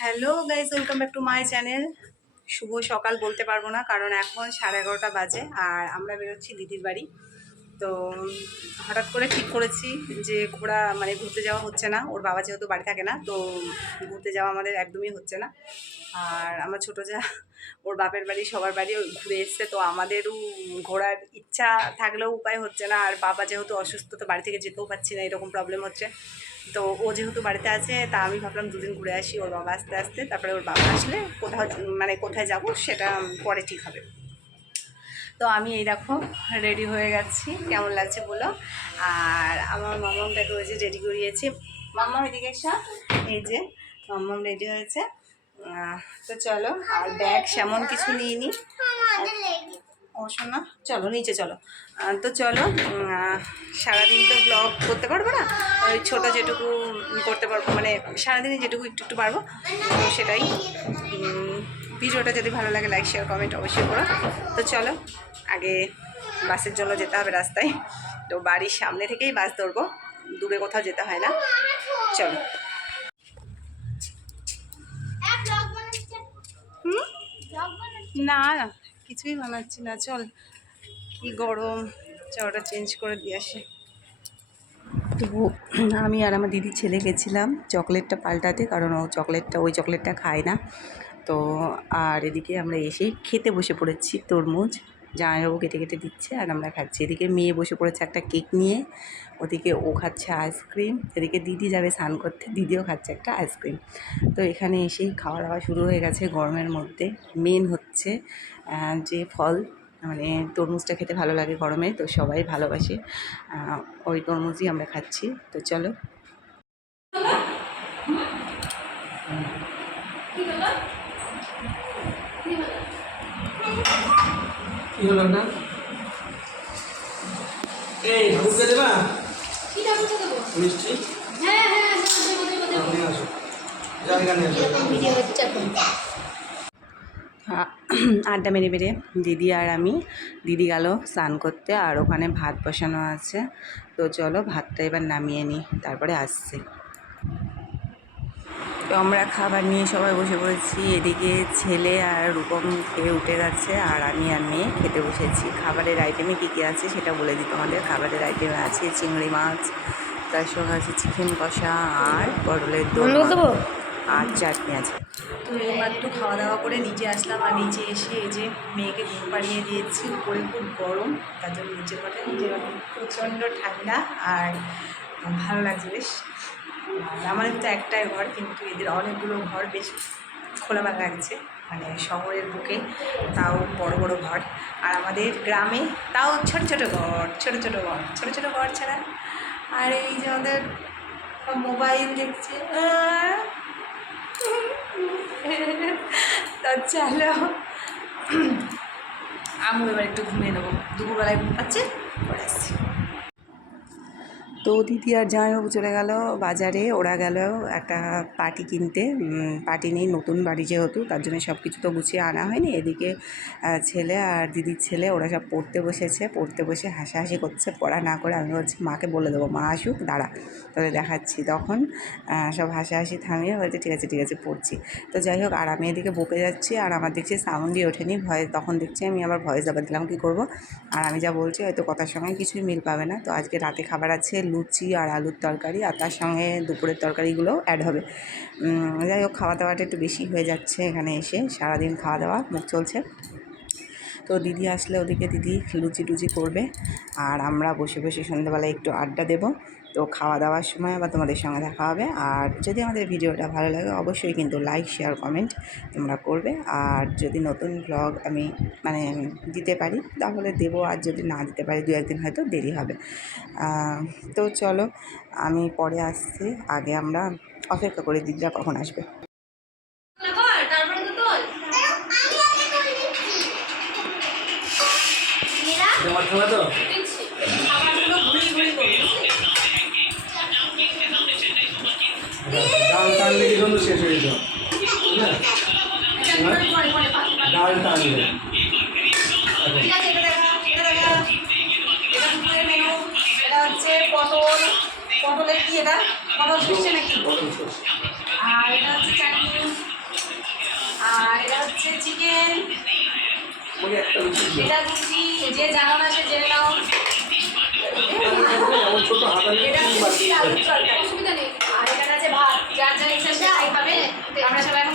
Hello guys welcome back to my channel. শুভ সকাল বলতে পারব না, কারণ এখন সাড়ে এগারোটা বাজে আর আমরা বেরোচ্ছি দিদির বাড়ি। তো হঠাৎ করে ঠিক করেছি যে ঘোরা মানে ঘুরতে যাওয়া হচ্ছে না। ওর বাবা যেহেতু বাড়ি থাকে না, তো ঘুরতে যাওয়া আমাদের একদমই হচ্ছে না। আর আমার ছোটো যা, ওর বাপের বাড়ি, সবার বাড়ি ঘুরে এসছে। তো আমাদেরও ঘোরার ইচ্ছা থাকলেও উপায় হচ্ছে না। আর বাবা যেহেতু অসুস্থ, তো বাড়ি থেকে যেতেও পারছি না, এরকম প্রবলেম হচ্ছে। তো ও যেহেতু বাড়িতে আছে, তা আমি ভাবলাম দুদিন ঘুরে আসি, ওর বাবা আসতে আসতে। তারপরে ওর বাবা আসলে কোথাও মানে কোথায় যাব, সেটা পরে ঠিক হবে। তো আমি এই দেখো রেডি হয়ে গেছি। কেমন লাগছে বলো? আর আমার মামামটাকে ওই যে রেডি করিয়েছি। মাম্মাম এদিকে এসা। এই যে মাম্মাম রেডি হয়েছে। তো চলো, আর ব্যাগ সেমন কিছু নিয়ে নি। ও শোনা চলো, নিচে চলো। তো চলো সারাদিন তো ব্লগ করতে পারব না? ওই ছোটো যেটুকু করতে পারব মানে সারাদিনে যেটুকু একটু একটু পারব, তো সেটাই। ভিডিওটা যদি ভালো লাগে লাইক শেয়ার কমেন্ট অবশ্যই করো। তো চলো, আগে বাসের জন্য যেতে হবে রাস্তায়। তো বাড়ির সামনে থেকেই বাস ধরবো। দূরে কোথাও যেতে হয় না। চলো। না কিছুই বানাচ্ছি না। চল, কি গরম। চটা চেঞ্জ করে দিয়ে আসি। তো আমি আর আমার দিদির ছেলে গেছিলাম চকলেটটা পাল্টাতে, কারণ ও চকলেটটা, ওই চকলেটটা খায় না। তো আর এদিকে আমরা এসেই খেতে বসে পড়েছি তরমুজ। জামাইবাবু কেটে কেটে দিচ্ছে আর আমরা খাচ্ছি। এদিকে মেয়ে বসে পড়েছে একটা কেক নিয়ে। ওদিকে ও খাচ্ছে আইসক্রিম। এদিকে দিদি যাবে স্নান করতে। দিদিও খাচ্ছে একটা আইসক্রিম। তো এখানে এসেই খাওয়া দাওয়া শুরু হয়ে গেছে গরমের মধ্যে। মেন হচ্ছে যে ফল মানে তরমুজটা খেতে ভালো লাগে গরমে, তো সবাই ভালোবাসে। ওই তরমুজই আমরা খাচ্ছি। তো চলো। কি হলো না? এই ঢুকে দেবা মিষ্টি? আপনি আসো জায়গা নিয়ে আসো আ- আড্ডা মেরে মেরে দিদি আর আমি দিদি গেল স্নান করতে আর ওখানে ভাত বসানো আছে। তো চলো ভাতটা এবার নামিয়ে নিই তারপরে আসছি। তো আমরা খাবার নিয়ে সবাই বসে পড়েছি এদিকে ছেলে আর রূপম খেয়ে উঠে গেছে আর আমি আর মেয়ে খেতে বসেছি। খাবারের আইটেমে কী কী আছে সেটা বলে দিই তোমাদের। খাবারের আইটেমে আছে চিংড়ি মাছ তার সঙ্গে আছে চিকেন কষা আর পটলের দোরমা আর চাটনি আছে। তো এইমাত্র খাওয়া দাওয়া করে নিচে আসলাম আর নিচে এসে এই যে মেয়েকে ঘুম পাড়িয়ে দিয়েছি। উপরে খুব গরম তার জন্য ঘরে নিচের ঘরে প্রচণ্ড ঠান্ডা আর ভালো লাগছে বেশ। আমাদের তো একটাই ঘর, কিন্তু এদের অনেকগুলো ঘর বেশ খোলামেলা লাগছে মানে শহরের বুকে, তাও বড় বড় ঘর। আর আমাদের গ্রামে তাও ছোট ছোট ঘর, ছোট ছোট ঘর, ছোট ছোট ঘর ছাড়া আর এই যে আমাদের মোবাইল দেখছে! তো চলো। আমি এবার একটু ঘুমিয়ে নেব, দুপুরবেলায় ঘুম পাচ্ছে আসছি। তো দিদি আর জামাইবাবু চলে গেল বাজারে। ওরা গেল একটা পাটি কিনতে। পাটি নেই, নতুন বাড়ি যেহেতু, তার জন্য সব কিছু তো গুছিয়ে আনা হয়নি। এদিকে ছেলে আর দিদির ছেলে, ওরা সব পড়তে বসেছে। পড়তে বসে হাসাহাসি করছে। পড়া না করে আমি বলছি, মাকে বলে দেবো, মা আসুক, দাঁড়া তাহলে দেখাচ্ছি। তখন সব হাসাহাসি থামিয়ে বলছে, ঠিক আছে ঠিক আছে, পড়ছি। তো যাই হোক, আর আমি এদিকে বকে যাচ্ছি, আর আমার দেখছি সাউন্ডই ওঠেনি। ভয় তখন দেখছি আমি আবার ভয়েস আবার দিলাম, কী করব? আর আমি যা বলছি, হয়তো কথার সঙ্গে কিছুই মিল পাবে না। তো আজকে রাতে খাবার আছে লুচি আর আলুর তরকারি আর তার সঙ্গে দুপুরের তরকারিগুলো অ্যাড হবে। যাই হোক, খাওয়া দাওয়াটা একটু বেশি হয়ে যাচ্ছে এখানে এসে। সারাদিন খাওয়া দাওয়া, মুখ চলছে। তো দিদি আসলে ওদিকে দিদি লুচি টুচি করবে। আর আমরা বসে বসে সন্ধ্যাবেলায় একটু আড্ডা দেবো। তো খাওয়া দাওয়ার সময় আবার তোমাদের সঙ্গে দেখা হবে। আর যদি আমাদের ভিডিওটা ভালো লাগে, অবশ্যই কিন্তু লাইক শেয়ার কমেন্ট তোমরা করবে। আর যদি নতুন ব্লগ আমি মানে দিতে পারি, তাহলে দেবো। আর যদি না দিতে পারি, দু একদিন হয়তো দেরি হবে। তো চলো, আমি পরে আসছি। আগে আমরা অপেক্ষা করি, দিদিরা কখন আসবে। তোমার তো? জন্য শেষ হয়ে যেত ডাল টানলে এটা হচ্ছে পটল পটলের কি এটা পটল সর্ষে নাকি আর এটা হচ্ছে চাটনি হচ্ছে চিকেন আমাকে একটা লুচি দিও। এটা লুচি যে জানো না সে জেনে নাও এটা Vamos a hablar